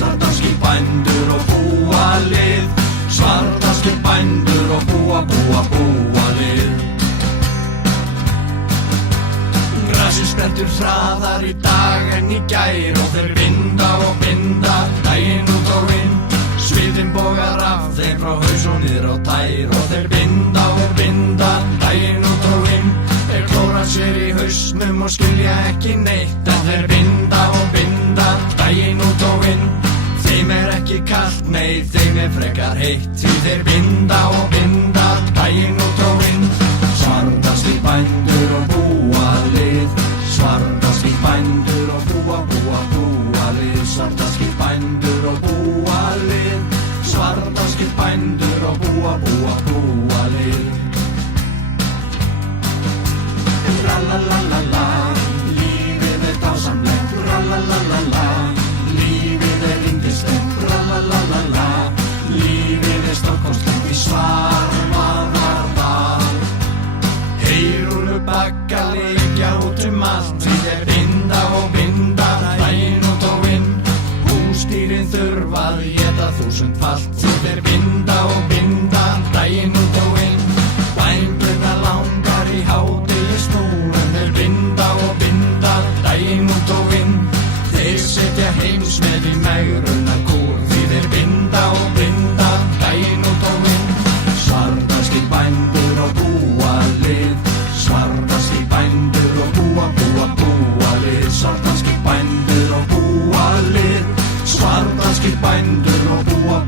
svartdanskir bændur og búa lið, svartdanskir bændur og búa lið. Grasið sprettur hraðar í dag en í gær og þeir binda og binda daginn út og inn. Sviðin bogar af þeim frá haus og niður á tær og þeir binda og binda daginn út og inn. Þeir klóra sér í hausnum og skilja ekki neitt en þeir binda og binda daginn út og inn. Þeim ekki kalt, nei, þeim frekar heitt því þeir binda og binda daginn út og inn. Svartdanskir bændur og búa lið, svartdanskir bændur og búa lið, svartdanskir bændur og búa lið, svartdanskir bændur og búa lið. Ralalalala, lífið dásamlegt, ralalalala, lífið yndislegt, ralalalala, lífið stórkostlegt í Svarfaðardal. Heyrúllu bagga liggja út allt, því þeir binda og binda daginn út og inn. Húsdýrin þurfa að éta 1000-falt, því þeir binda og binda daginn út og inn. Bændurna langar í hádegisnúr, en þeir binda og binda daginn út og inn. Þeir setja heimsmet í megrunarkúr, því þeir binda og binda daginn út og inn. Svartdanskir bændur og búa lið, svartdanskir bændur og búa lið, svartdanskir bændur og búa lið, svartdanskir bændur og búa